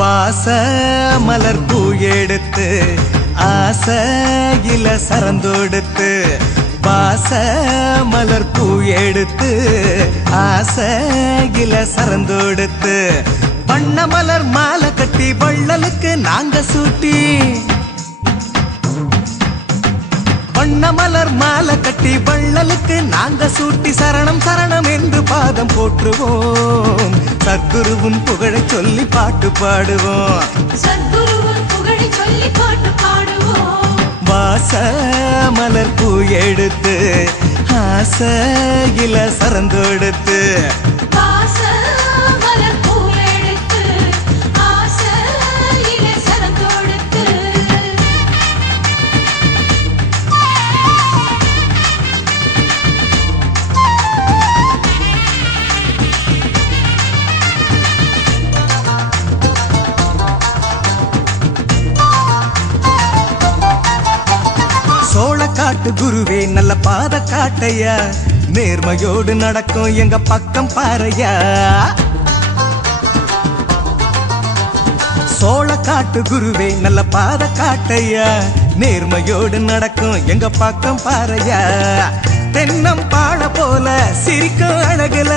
வாச மலர் பூ எடுத்து ஆசையில சரந்தொடுத்து வாச மலர் பூ எடுத்து ஆசையில சரந்தொடுத்து வண்ண மலர் மாலை கட்டி வள்ளலுக்கு நாங்க சூட்டி வண்ண மலர் மாலை கட்டி வள்ளலுக்கு நாங்க சூட்டி சரணம் சரணம் என்று பாதம் போற்றுவோம் சத்குருவின் புகழை சொல்லி பாட்டு பாடுவோம் சத்குருவின் புகழை சொல்லி பாட்டு பாடுவோம் வாச மலர் பூ எடுத்து ஆசையில சரந்தொடுத்து வாச மலர் பூ எடுத்து ஆசையில சரந்தொடுத்து சோழக்காட்டு குருவே நல்ல பாத காட்டையா நேர்மையோடு நடக்கும் எங்க பக்கம் பாறையா சோழக்காட்டு குருவே நல்ல பாத காட்டையா நேர்மையோடு நடக்கும் எங்க பக்கம் பாறையா தென்னம் பாழ போல சிரிக்கும் அழகுல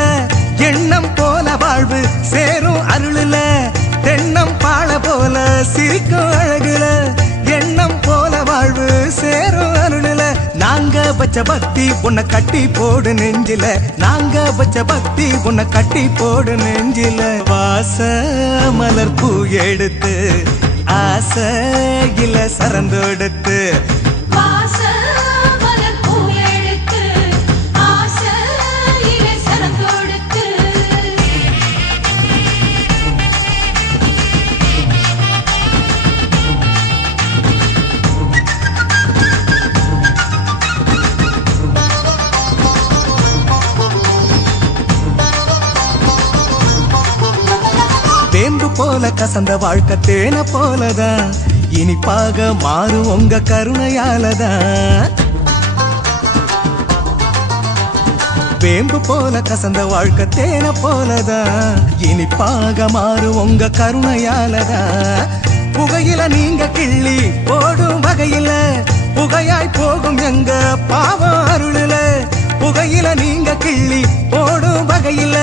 எண்ணம் போல வாழ்வு சேரும் அருளுல தென்னம் பாழ போல சிரிக்கும் அழகுல எண்ணம் போல வாழ்வு சேரும் அருளுல நாங்க வச்ச பக்தி உன்னை கட்டி போடு நெஞ்சில நாங்க வச்ச பக்தி உன்னை கட்டி போடு நெஞ்சில வாச மலர் பூ எடுத்து ஆசையில சரந்தொடுத்து வாச மலர் பூ எடுத்து ஆசையில சரந்தொடுத்து வேம்பு போல கசந்த வாழ்க்கை தேன போலதான் இனிப்பாக மாறும் உங்க கருணையாலதான் வேம்பு போல கசந்த வாழ்க்கை தேன போலதான் இனிப்பாக மாறும் உங்க கருணையாலதான் புகையில நீங்க கிள்ளி போடும் வகையில புகையாய் போகும் எங்க பாவம் அருளுல புகையில நீங்க கிள்ளி போடும் வகையில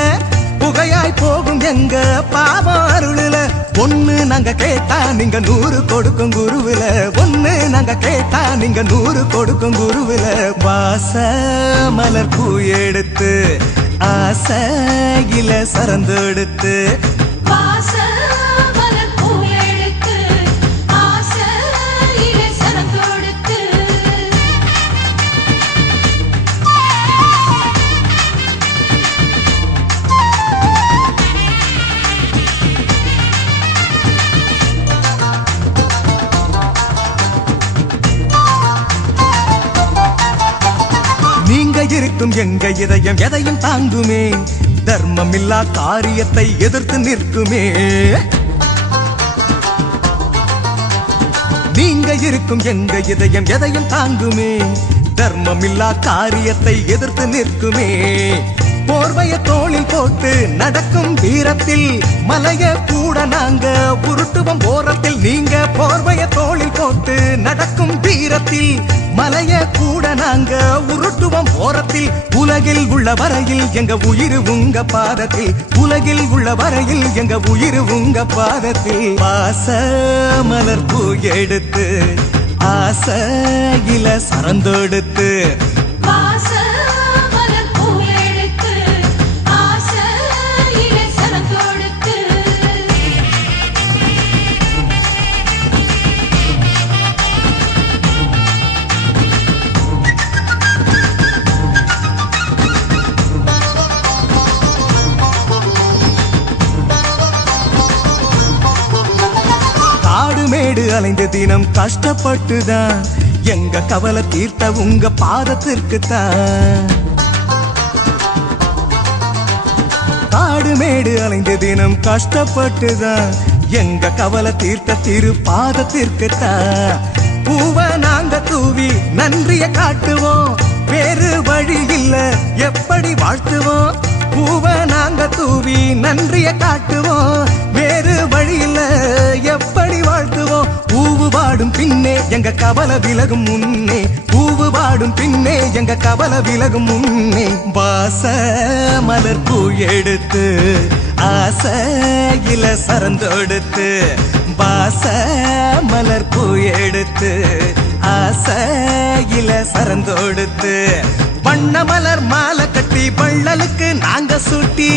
புகையாய் போகும் எங்க பாவம் அருளுல ஒண்ணு நாங்க கேட்டா நீங்க 100 கொடுக்கும் குருவில ஒண்ணு நாங்க கேட்டா நீங்க 100 கொடுக்கும் குருவில வாச மலர் பூ எடுத்து ஆசையில சரந்தொடுத்து வாச மலர் பூ எடுத்து ஆசையில சரந்தொடுத்து நீங்க இருக்கும் எங்க இதயம் எதையும் தாங்குமே தர்மமில்லா காரியத்தை எதிர்த்து நிற்குமே நீங்க இருக்கும் எங்க இதயம் எதையும் தாங்குமே தர்மமில்லா காரியத்தை எதிர்த்து நிற்குமே போர்வைய தோளில் போட்டு நடக்கும் வீரத்தில் மலைய கூட நாங்க உருட்டுவோம் ஓரத்தில் நீங்க போர்வைய தோளில் போட்டு நடக்கும் வீரத்தில் மலைய கூட நாங்க உருட்டுவோம் ஓரத்தில் உலகில் உள்ள வரையில் எங்க உயிர் உங்க பாதத்தில் உலகில் உள்ள வரையில் எங்க உயிர் உங்க பாதத்தில் வாச மலர் பூ எடுத்து ஆசையில சரந்தொடுத்து வாச மலர் பூ எடுத்து ஆசையில சரந்தொடுத்து காடு மேடு அலைந்த தினம் கஷ்டப்பட்டுதான் எங்க கவலை தீர்த்த உங்க பாதத்திற்கு தான் காடு மேடு அலைந்த தினம் கஷ்டப்பட்டுதான் எங்க கவலை தீர்த்த திரு பாதத்திற்கு தான் பூவ நாங்க தூவி நன்றிய காட்டுவோம் வேறு வழி இல்ல எப்படி வாழ்த்துவோம் பூவ நாங்க தூவி நன்றிய காட்டுவோம் வேறு வழியில்ல எப்படி வாழ்த்துவோம் பூவு பாடும் பின்னே எங்க கவலை விலகும் முன்னே பூவு பாடும் பின்னே எங்க கவலை விலகும் முன்னே வாச மலர் பூ எடுத்து ஆசையில சரந்தொடுத்து வாச மலர் பூ எடுத்து ஆசையில சரந்தொடுத்து வண்ண மலர் மாலை கட்டி வள்ளலுக்கு நாங்க சூட்டி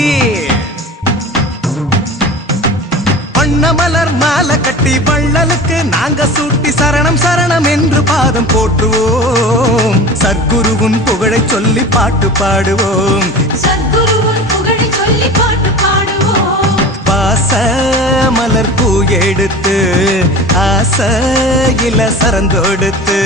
வண்ண மலர் மாலை கட்டி வள்ளலுக்கு நாங்க சூட்டி சரணம் சரணம் என்று பாதம் போற்றுவோம் சத்குருவின் புகழை சொல்லி பாட்டு பாடுவோம் சத்குருவின் புகழை சொல்லி பாட்டு பாடுவோம் வாச மலர் பூ எடுத்து ஆசையில சரந்தொடுத்து